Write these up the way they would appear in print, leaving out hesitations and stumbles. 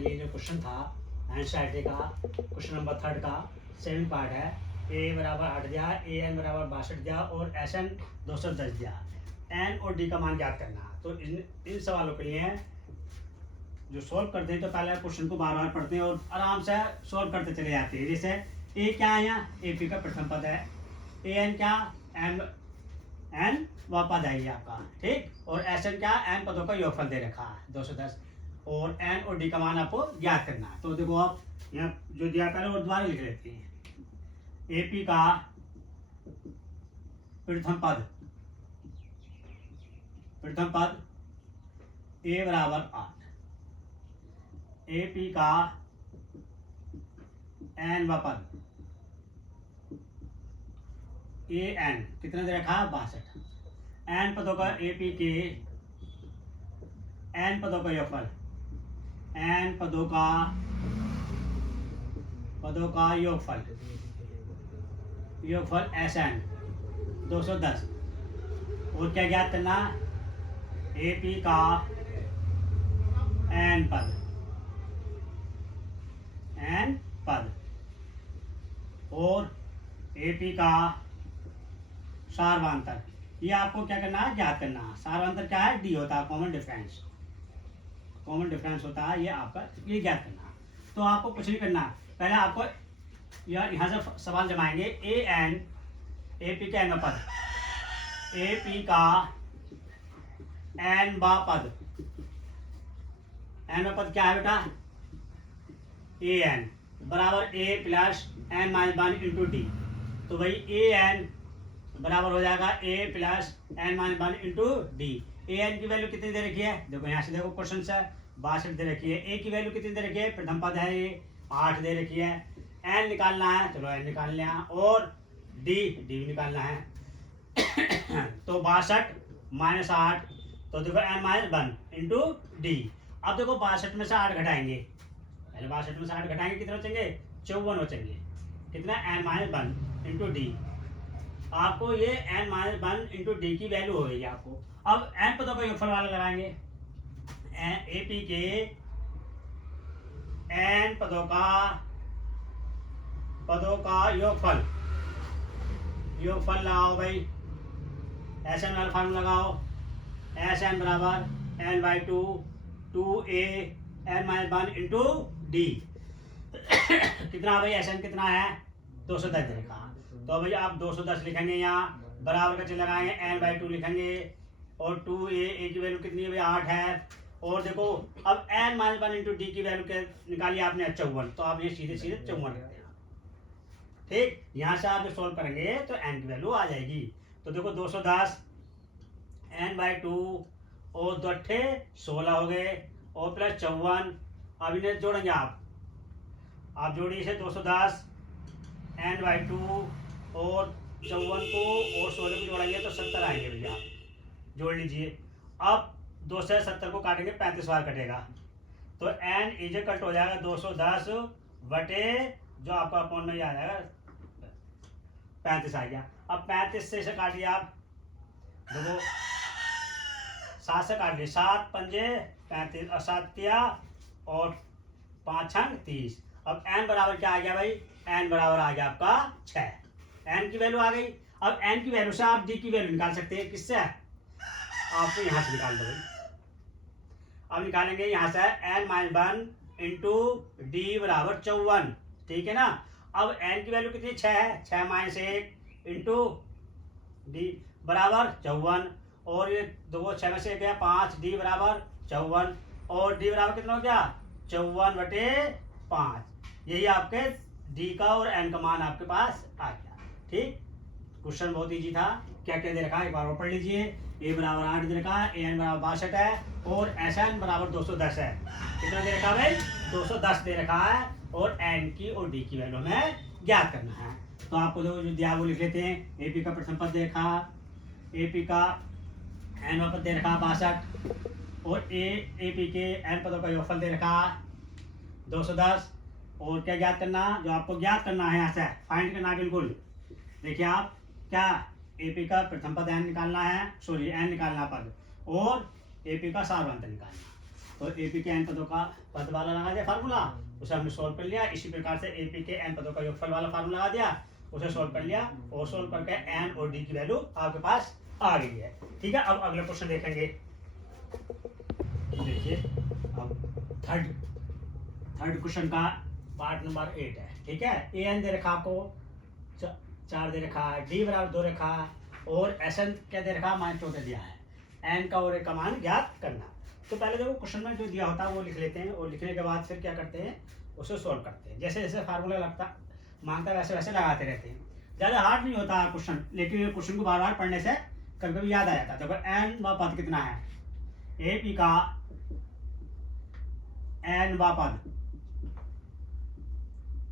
लिए जो क्वेश्चन था एनसीईआरटी का क्वेश्चन नंबर 3 का 7 पार्ट है। ए बराबर 8 दिया, ए एन बराबर 62 दिया और एस एन 210 दिया। एन और डी का मान ज्ञात करना। तो इन सवालों के लिए जो सॉल्व करते हैं तो पहले क्वेश्चन को बार बार पढ़ते हैं और आराम से सॉल्व करते चले जाते हैं। जैसे ए क्या है, यहाँ ए पी का प्रथम पद है, ए एन क्या एम एन वह पद है ये आपका, ठीक। और एस एन क्या एन पदों का योगफल दे रखा है 210 और एन और डी का मान आपको ज्ञात करना है। तो देखो आप यहाँ जो दिया पहले और दोबारा लिख लेते हैं। ए पी का प्रथम पद ए बराबर 8, ए पी का एन व पद ए एन कितना दे रखा 62, एन पदों का ए पी के एन पदों का योगफल, एन पदों का योगफल एस एन 210 और क्या ज्ञात करना, ए पी का एन पद और ए पी का सार्वधातुक, ये आपको क्या करना है ज्ञात करना है। सार्वधातुक क्या है, डी होता है, कॉमन डिफरेंस होता है, ये आपका ये ज्ञात करना है। तो आपको कुछ नहीं करना, पहले आपको यहाँ से सवाल जमाएंगे। ए पी का एन पद, ए पी का एन बा पद, एन पद क्या है बेटा ए एन बराबर A plus N minus 1 into D. तो भाई ए एन बराबर हो जाएगा A plus N minus 1 into D. A N की वैल्यू कितनी दे रखी है, देखो यहाँ से देखो क्वेश्चन से 62 दे रखी है। ए की वैल्यू कितनी दे रखी है, प्रथम पद है ये 8 दे रखी है। एन निकालना है, चलो एन निकाल लिया और डी भी निकालना है। तो 62 माइनस 8, तो देखो एन माइनस 1 इंटू डी। अब देखो 62 में से 8 घटाएंगे, पहले 62 में से 8 घटाएंगे कितने बचेंगे 54 बचेंगे। कितना एन माइनस 1 इंटू डी, आपको ये एन माइनस 1 इंटू डी की वैल्यू हो गई आपको। अब एन पदों का योगफल वाला लगाएंगे, ए पी के एन पदों का योगफल लगाओ भाई। एस एन वाला फार्मूला लगाओ, एस एन बराबर N by 2 A N minus 1 into D. कितना भाई एस एन कितना है 210 दे रखा। तो भाई आप 210 लिखेंगे, यहाँ बराबर का चिन्ह लगाएंगे, एन बाई 2 लिखेंगे और 2 ए की वैल्यू कितनी है भाई 8 है। और देखो अब एन माइनस 1 इंटू डी की वैल्यू निकाली आपने 54, तो आप ये सीधे 54 रखते हैं, ठीक। यहाँ से आप जो सोल्व करेंगे तो एन की वैल्यू आ जाएगी। तो देखो 210 एन बाई 2 और 2 अट्ठे 16 हो गए और प्लस 54। अब इन्हें जोड़ेंगे आप जोड़िए इसे 210 एन बाई 2 और 54 को और 16 को जोड़ेंगे तो 70 आएंगे भैया, आप जोड़ लीजिए। अब 2 से 70 को काटेंगे 35 बार कटेगा, तो एन इजे कट हो जाएगा 210 बटे जो आपका अपॉन में आ जाएगा 35 आ गया। अब 35 से इसे काटिए आप, देखो 7 से काटिए, 7 पंजे 35 और 7 तिया और 5 छंग 30। अब एन बराबर क्या आ गया भाई, एन बराबर आ गया आपका 6। एन की वैल्यू आ गई। अब एन की वैल्यू से आप डी की वैल्यू निकाल सकते हैं, किससे, आपको यहाँ से निकाल दो भाई। अब निकालेंगे यहाँ से एन माइनस 1 इंटू डी बराबर 54, ठीक है ना। अब एन की वैल्यू कितनी 6 है, 6 माइनस 1 इंटू डी बराबर 54 और ये दो 6 में से गया 5, डी बराबर 54 और डी बराबर कितना हो गया 54 बटे 5। यही आपके डी का और एन का मान आपके पास आ गया, ठीक। क्वेश्चन बहुत इजी था। क्या क्या दे रखा है एक बार और पढ़ लीजिए। ए बराबर 8 दे रखा है, ए एन बराबर 62 है और एस एन बराबर 210 है। कितना दे रखा है भाई 210 दे रखा है और एन की और डी की वैल्यू हमें ज्ञात करना है। तो आपको जो दिया वो लिख लेते हैं। ए पी का प्रथम पद दे रखा, ए पी का एन पद दे रखा 62 और ए पी के एन पदों का योगफल दे रखा 210 और क्या ज्ञात करना, जो आपको ज्ञात करना है यहाँ से फाइंड करना है बिल्कुल। देखिए आप क्या एपी का प्रथम पद एन निकालना है, सॉरी एन निकालना पद और एपी का सार्वधातुक निकालना। तो AP के n पदों का पद वाला लगा दिया फार्मूला, उसे हमने सोल्व कर लिया। इसी प्रकार से AP के n पदों का योगफल वाला फार्मूला लगा दिया, उसे सोल्व कर लिया, और सोल्व करके n और d की वैल्यू आपके पास आ गई है। ठीक है, अब अगले क्वेश्चन देखेंगे। देखिए अब थर्ड क्वेश्चन का पार्ट नंबर 8 है। ठीक है, an दे रखा आपको 4 दे रखा है, d बराबर 2 रखा है, और Sn क्या दे रखा है, -14 दिया है। n का और a का मान ज्ञात करना। तो पहले देखो क्वेश्चन में जो दिया होता है वो लिख लेते हैं, और लिखने के बाद फिर क्या करते हैं, उसे सोल्व करते हैं। जैसे जैसे फार्मूला लगता मांगता है वैसे वैसे लगाते रहते हैं। ज़्यादा हार्ड नहीं होता क्वेश्चन, लेकिन ये क्वेश्चन को बार बार पढ़ने से कभी कभी याद आ जाता है। देखो n व पद कितना है, AP का n व पद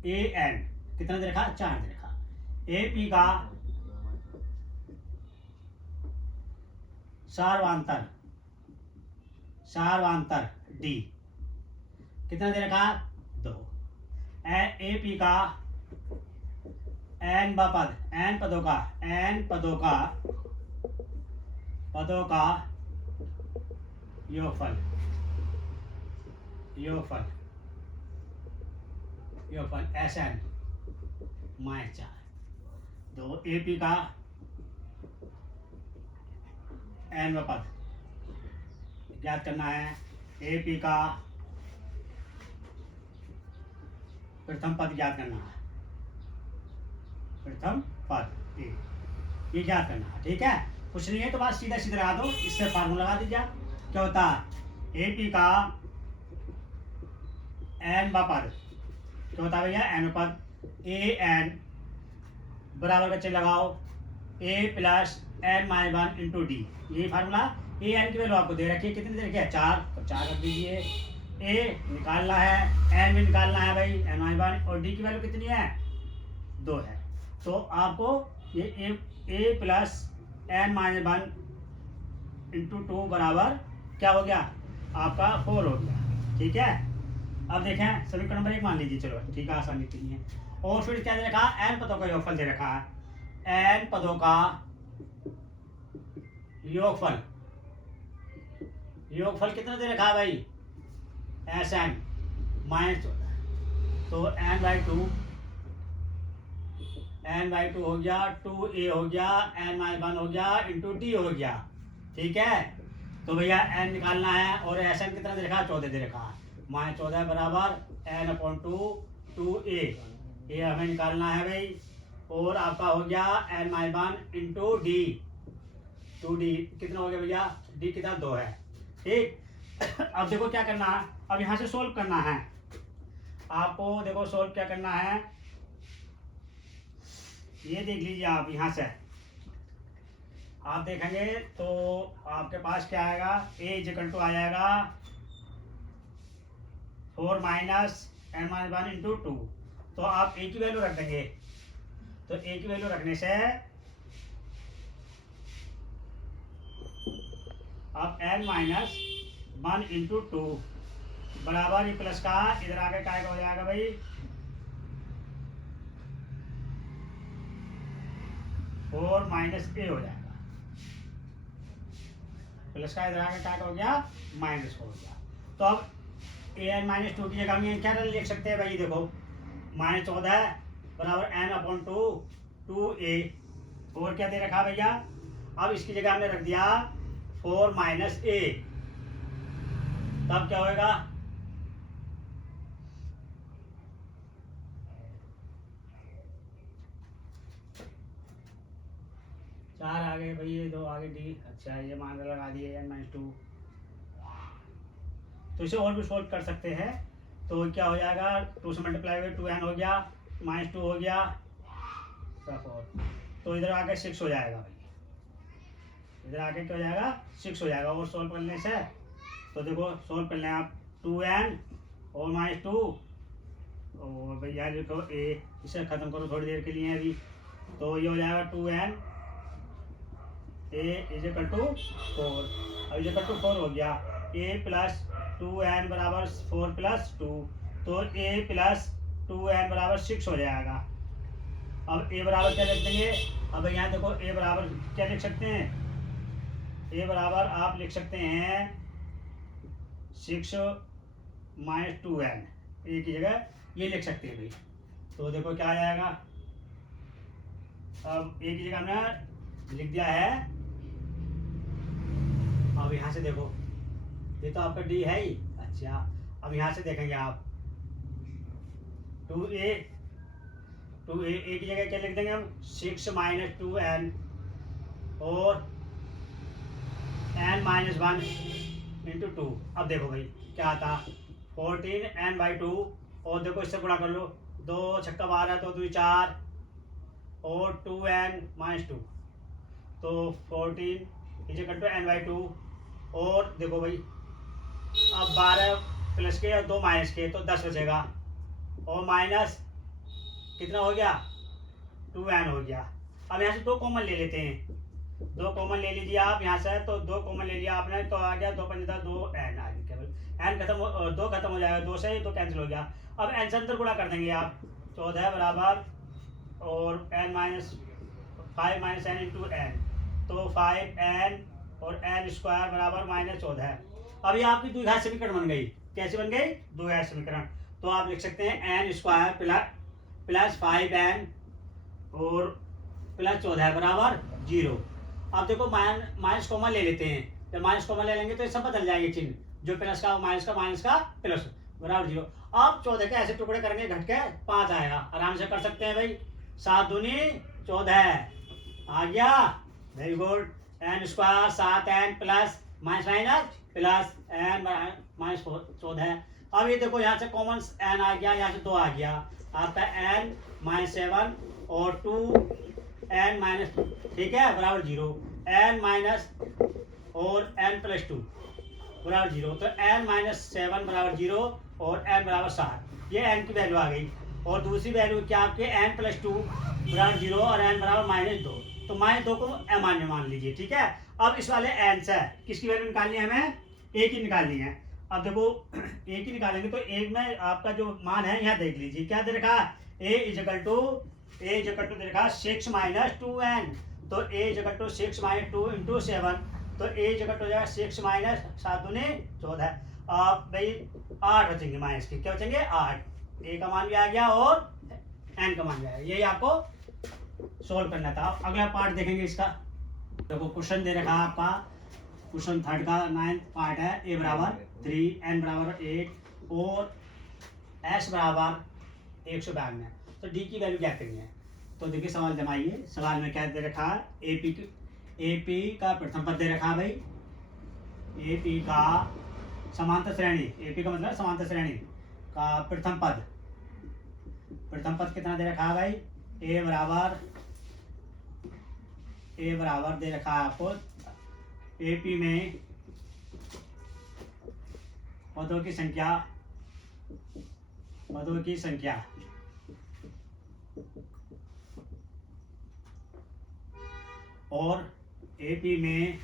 an कितना दे रखा, 4 दे रखा। AP का सार्वांतर D कितना दे रखा, 2। AP का n व पद, n पदों का योगफल Sn -4। तो AP का n व पद ज्ञात करना है, AP का प्रथम पद ज्ञात करना है, प्रथम पद ये ज्ञात करना है। ठीक है, कुछ नहीं है तो बात सीधा सीधा लगा दो, इससे फार्मूला लगा दीजिए। क्या होता है, AP का n व पद क्या होता है भैया, n पद an बराबर बच्चे लगाओ a plus n-1 into D. यही फार्मूला। an की वैल्यू आपको दे रखी है, कितनी दे रखी है, 4, तो 4 रख दीजिए। a निकालना है, n भी निकालना है भाई, n-1, और d की वैल्यू कितनी है, 2 है। तो आपको ये a प्लस n-1 इंटू 2 बराबर क्या हो गया, आपका 4 हो गया। ठीक है, अब देखें समीकरण नंबर 1 मान लीजिए, चलो ठीक है, आसानी के लिए। और फिर क्या दे रखा है, n पदों का योगफल दे रखा है, n पदों का योगफल कितना दे रखा है भाई, Sn -14। तो n/2 हो गया, 2a हो गया, n-1 हो गया, इंटू d हो गया। ठीक है, तो भैया n निकालना है, और Sn कितना दे रखा है, 14 दे रखा है। -14 बराबर n/2 2a, ये हमें निकालना है भाई। और आपका हो गया n-1 इंटू डी, 2d कितना हो गया भैया, d कितना, 2 है। ठीक, अब देखो क्या करना है, अब यहाँ से सोल्व करना है आपको। देखो सोल्व क्या करना है, ये देख लीजिए आप। यहाँ से आप देखेंगे तो आपके पास क्या आएगा, a आ जाएगा 4 माइनस n-1 इंटू 2। तो आप a की वैल्यू रख देंगे, तो a की वैल्यू रखने से अब n-1 इंटू 2 बराबर ये प्लस का इधर आके क्या हो जाएगा भाई, 4 माइनस a हो जाएगा। प्लस का इधर आके क्या हो गया, माइनस हो गया। तो अब an-2 की जगह हम क्या लिख सकते हैं भाई, देखो -14 बराबर n/2 2a, और क्या दे रखा भैया, अब इसकी जगह हमने रख दिया 4 माइनस a। तब क्या होएगा, चार आगे भाई, ये 2 आगे डी। अच्छा, ये मान लगा दिए n-2। तो इसे और भी सोल्व कर सकते हैं। तो क्या हो जाएगा, 2 से मल्टीप्लाई हुए 2n हो गया, -2 हो गया, 4। तो इधर आके 6 हो जाएगा भाई, इधर आके क्या हो जाएगा, 6 हो जाएगा। और सोल्व करने से तो देखो सोल्व कर लें आप, 2n और -2, और भैया लिखो a, इसे खत्म करो थोड़ी देर के लिए अभी। तो ये हो जाएगा 2n a = 4, अब = 4 हो गया। a प्लस 2n बराबर 4 प्लस 2, तो a प्लस 2n बराबर 6 हो जाएगा। अब a बराबर क्या लिख देंगे, अब यहाँ देखो a बराबर क्या लिख सकते हैं, a बराबर आप लिख सकते हैं 6 माइनस 2n, एक ही जगह ये लिख सकते हैं भाई। तो देखो क्या आ जाएगा, अब एक ही जगह हमने लिख दिया है। अब यहाँ से देखो, ये तो आपका डी है ही। अच्छा, अब यहाँ से देखेंगे आप 2a एक ही जगह क्या लिख देंगे हम, 6 माइनस 2n और n माइनस 1 इंटू 2। अब देखो भाई क्या आता, 14n/2 और देखो इससे गुणा कर लो, 2 छक्का 12 तो 2 4 और 2n माइनस 2, तो 14 इज टू n/2। और देखो भाई अब 12 प्लस के और 2 माइनस के तो 10 बचेगा, और माइनस कितना हो गया, 2n हो गया। अब यहाँ से 2 कॉमन ले लेते हैं, 2 कॉमन ले लीजिए आप यहाँ से, तो 2 कॉमन ले लिया आपने तो आ गया 2 5 2n आ गया, केवल n खत्म 2 खत्म हो जाएगा, 2 से तो कैंसिल हो गया। अब n से अंदर गुणा कर देंगे आप, 14 बराबर और n minus 5 minus n into n, तो 5n और n स्क्वायर बराबर माइनस 14। अभी आपकी द्विघात समीकरण बन गई, कैसे बन गई, द्विघात समीकरण। तो आप लिख सकते हैं n स्क्वायर प्लस 5n और प्लस 14 बराबर 0। अब देखो माइनस कॉमन ले लेते हैं, जब माइनस कॉमन ले लेंगे तो ये सब बदल जाएंगे चिन्ह, जो प्लस का माइनस का प्लस बराबर 0। अब 14 के ऐसे टुकड़े करेंगे, घट के 5 आएगा, आराम से कर सकते हैं भाई। 7 दूनी 14 आ गया, very good. n square 7n plus minus plus n minus 14। अब ये देखो यहाँ से कॉमन n आ गया, यहाँ से 2 आ गया, आपका n माइनस 7 और 2n माइनस 2, ठीक है, बराबर 0। n माइनस और n प्लस 2 बराबर 0, तो n माइनस 7 बराबर 0 और n बराबर 7, ये n की वैल्यू आ गई। और दूसरी वैल्यू क्या आपके n प्लस 2 बराबर 0 और n बराबर माइनस 2, तो माइनस 2 को अमान्य मान लीजिए, ठीक है। अब इस वाले n से किसकी वैल्यू निकालनी है, हमें a की निकालनी है। अब देखो a की निकालेंगे तो एक में आपका जो मान है यहाँ देख लीजिए, क्या दे रखा है, a इजकल टू दे रखा 6 माइनस 2n, तो a equal to 6 minus 2 into 7, तो a इजकल टू हो जाएगा 6 माइनस 7 दूनी 14। अब भाई 8 बचेंगे माइनस के, क्या बचेंगे 8, a का मान भी आ गया और n का मान भी आ गया। यही आपको सोल्व करना था। अगला पार्ट देखेंगे इसका। देखो क्वेश्चन दे रखा है आपका, क्वेश्चन 3rd का 9th पार्ट है। a बराबर 3, n बराबर 8 और s बराबर 192, तो d की वैल्यू क्या करनी है। तो देखिए सवाल जमाइए, सवाल में क्या दे रखा है, AP का प्रथम पद दे रखा है भाई, AP का समांतर श्रेणी, AP का मतलब समांतर श्रेणी का प्रथम पद कितना दे रखा है भाई, a बराबर दे रखा है आपको, AP में पदों की संख्या और AP में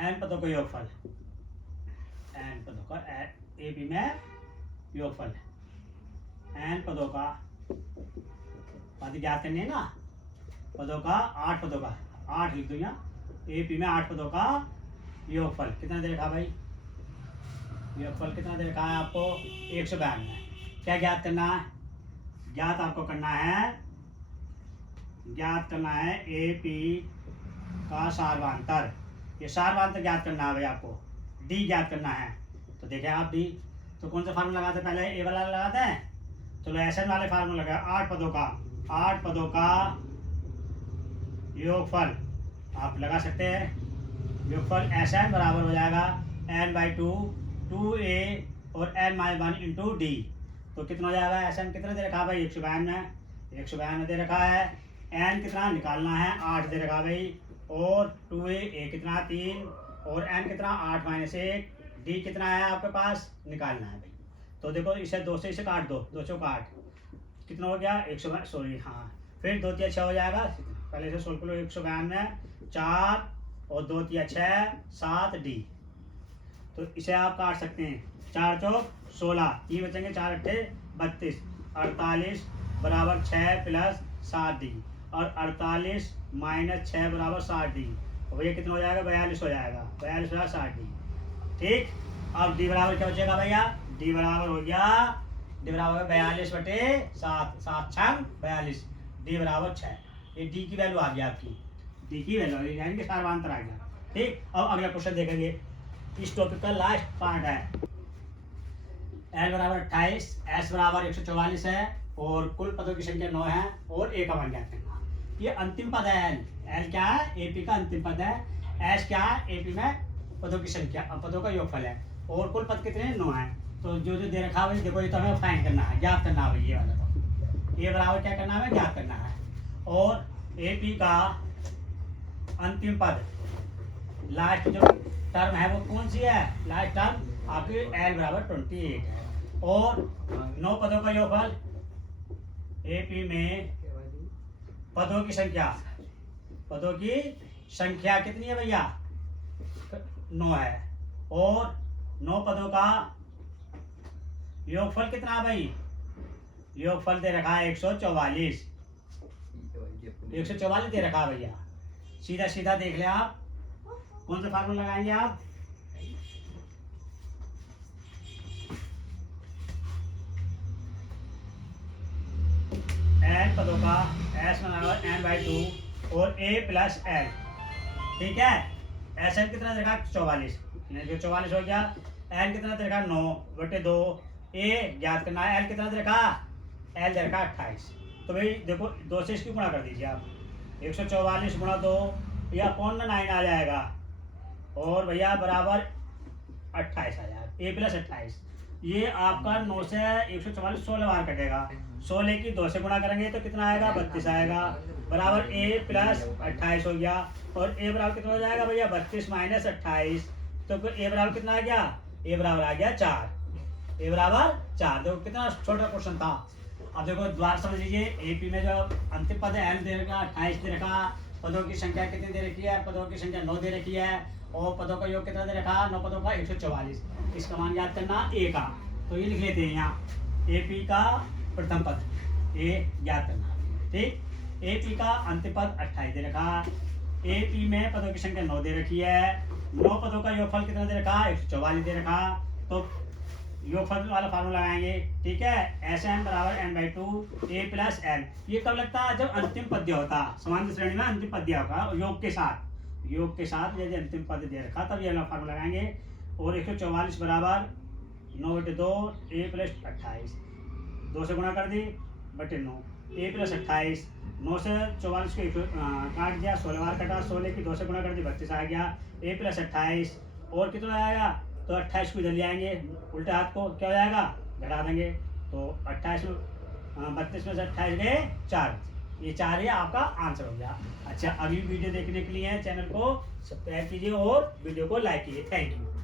n पदों का योगफल, n पदों का AP में योगफल, n पदों का पद ज्ञात करने है ना, पदों का 8 पदों का 8 लिख दो यहाँ, AP में 8 पदों का योगफल कितना दे रखा भाई, योगफल कितना दे रखा है आपको 192। क्या ज्ञात करना है, ज्ञात आपको करना है AP का सार्वधान्तर, ये सार्वधान्तर ज्ञात करना है भाई आपको, D ज्ञात करना है। तो देखें आप D, तो कौन सा फार्मूला लगाते हैं, पहले A वाला लगाते हैं, चलो SN वाले फार्मूला लगा, 8 पदों का योगफल आप लगा सकते हैं। योगफल SN बराबर हो जाएगा n/2 2a और n माइनस 1 इंटू डी, तो कितना हो जाएगा, SN कितना दे रखा भाई 192 दे रखा है, n कितना निकालना है 8 दे रखा भाई, और 2a कितना 3 और n कितना 8 माइनस 1, d कितना है आपके पास निकालना है भाई। तो देखो इसे 2 से इसे काट दो, 2 चौक 8, कितना हो गया 192, सॉरी हाँ, फिर 2 3 6 हो जाएगा, पहले से सोल्व करो, 192 4 और 2 3 6 7 डी, तो इसे आप काट सकते हैं, 4 चौक 16, 3 बचेंगे 4 8 32, 48 बराबर 6 प्लस 7 डी, और 48 माइनस 6 बराबर 7 डी, तो भैया कितना हो जाएगा, 42 हो जाएगा, 42 हो 60D। ठीक, अब डी बराबर क्या बचेगा भैया, डी बराबर हो गया, डी बराबर 42/7, 7 छंग 42, डी बराबर 6। ये डी की वैल्यू आ गई आपकी, डी की वैल्यू आ गई, यानी कि सार्वधातुक आ गया। ठीक, अब अगला क्वेश्चन देखेंगे, इस टॉपिक का लास्ट पार्ट है। एल बराबर 28, एस बराबर 144 है और कुल पदों की संख्या 9 है और ए का मान ज्ञात करना। ये अंतिम पद है, एल क्या है, एपी का अंतिम पद है, एस क्या है, एपी में पदों की संख्या, पदों का योगफल है और कुल पद कितने हैं, 9 है। तो जो जो दे रखा है देखो, ये तो हमें फाइंड करना है, ज्ञात करना है ये वाला। तो ए बराबर क्या करना है, ज्ञात करना है। और एपी का अंतिम पद, लास्ट जो टर्म है वो कौन सी है, लास्ट टर्म आपकी एल बराबर 28 है। और 9 पदों का योगफल, एपी में पदों की संख्या, पदों की संख्या कितनी है भैया, 9 है। और 9 पदों का योगफल कितना है भाई, योगफल दे रखा है 144, 144 दे रखा है भैया। सीधा सीधा देख ले आप, कौन सा फार्मूला लगाएंगे आप, एन पदों का एस बराबर n/2 और a प्लस एल। ठीक है, एस एन कितना देखा 44, जो 44 हो गया, एन कितना देखा 9/2, ए ज्ञात करना है, एल कितना देखा, एल देखा 28। तो भाई देखो 2 से इसकी गुणा कर दीजिए आप, 144 गुणा 2 या 0.9 आ जाएगा और भैया बराबर 28 आ जाएगा, ए प्लस 28। ये आपका 9 से 144 16 बार कटेगा, 16 की 2 से गुणा करेंगे तो कितना आएगा, 32 आएगा, बराबर ए प्लस 28 हो गया। और ए बराबर कितना हो जाएगा भैया, 32 माइनस 28, तो ए बराबर कितना आ गया, ए बराबर आ गया 4, ए बराबर 4। देखो कितना छोटा क्वेश्चन था। अब देखो द्वारा समझ लीजिए, एपी में जो अंतिम पद है एन दे रखा, 28 दे रखा, पदों की संख्या कितनी दे रखी है, पदों की संख्या 9 दे रखी है और पदों का योग कितना दे रखा, 9 पदों का 144। इसका मान याद करना ए का, तो ये लिख लेते हैं यहाँ, एपी का प्रथम पद ए याद करना। ठीक, एपी का अंतिम पद 28 दे रखा, एपी में पदों की संख्या 9 दे रखी है, 9 पदों का योगफल कितना दे रखा, 144 दे रखा। तो योगफल वाला फार्मूला लगाएंगे। ठीक है, एस एन बराबर n/2 ए प्लस एन। ये कब लगता है, जब अंतिम पद्य होता, समांतर श्रेणी में अंतिम पद्य होगा योग के साथ, योग के साथ यदि अंतिम पद दे रखा तब ये फार्मूला लगाएंगे। और 144 बराबर 9/2 ए प्लस 28, 2 से गुणा कर दी बटे 9, ए प्लस 28, 9 से 44 को काट दिया, 16 बार कटा, 16 की 2 से गुणा कर दी 32 आ गया, ए प्लस 28। और कितना आएगा, तो 28 को इधर ले आएंगे, उल्टे हाथ को क्या हो जाएगा, घटा देंगे, तो 28 में 32 में से 28 गए 4, ये 4 ही आपका आंसर हो गया। अच्छा, अगली वीडियो देखने के लिए चैनल को सब्सक्राइब कीजिए और वीडियो को लाइक कीजिए। Thank you.